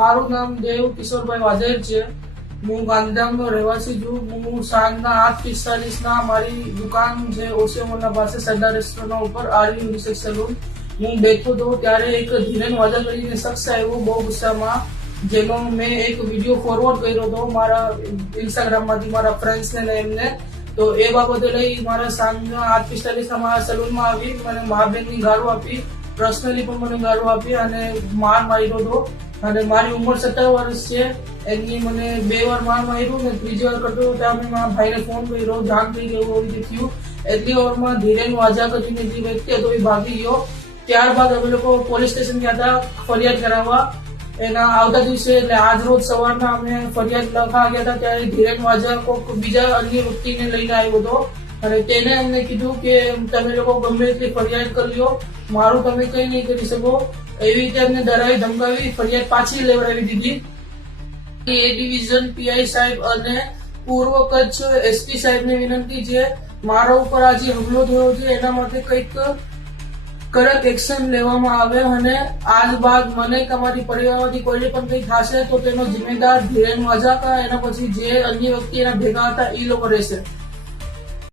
મારું નામ દેવ કિશોરભાઈ વાઘેર છે. હું ગાંધીધામનો રહેવાસી છું. હું સાંજના 8:45 મારી દુકાન છે ઓશિયામોલના પાસે સરદાર રેસ્ટોરન્ટ ઉપર આરવી યુનિસેક્સ સલૂન. હું બેઠો હતો ત્યારે એક ધીરેન વાજા કરીને શખ્સ આવ્યો બહુ ગુસ્સામાં, જેનો મેં એક વિડીયો ફોરવર્ડ કર્યો હતો મારા ઇન્સ્ટાગ્રામમાંથી મારા ફ્રેન્ડ્સને ને એમને. તો એ બાબતે લઈ મારા સાંજના 8:45 મારા સલૂનમાં આવી મને મા બેનની ગાળો આપી, પર્સનલી પણ મને ગાળો આપી અને માર માર્યો હતો. અને મારી ઉંમર 17 વર્ષ છે. એની મને 2 વાર માર માર્યું ને ત્રીજી વાર કરતો ત્યાં મેં મારા ભાઈને ફોન કર્યો, જાણ થઈ ગયું એવું રીતે થયું. એટલી વારમાં ધીરેન વાજા કરીને જે વ્યક્તિ હતો એ ભાગી ગયો. ત્યારબાદ અમે લોકો પોલીસ સ્ટેશન ગયા હતા ફરિયાદ કરાવવા. એના આવતા દિવસે એટલે આજ રોજ સવારના અમે ફરિયાદ લખવા ગયા હતા ત્યારે ધીરેન વાજા કોઈક બીજા અન્ય વ્યક્તિને લઈને આવ્યો હતો અને તેને અમને કીધું કે તમે લોકો ગમે એટલી ફરિયાદ કરી લો, મારું તમે કઈ નહીં કરી શકો. એવી રીતે અમને ડરાવી ધમકાવી ફરિયાદ પાછી લેવડાવી દીધી. એ ડિવિઝન પીઆઈ સાહેબ અને પૂર્વ કચ્છ એસપી સાહેબને વિનંતી છે, મારા ઉપર આજે હુમલો થયો છે એના માટે કંઈક કડક એક્શન લેવામાં આવે અને આજ બાદ મને તમારી પરિવારમાંથી કોઈને પણ કંઈ થશે તો તેનો જિમ્મેદાર ધીરેન વાજા કા એના પછી જે અન્ય વ્યક્તિ એના ભેગા હતા એ લોકો રહેશે.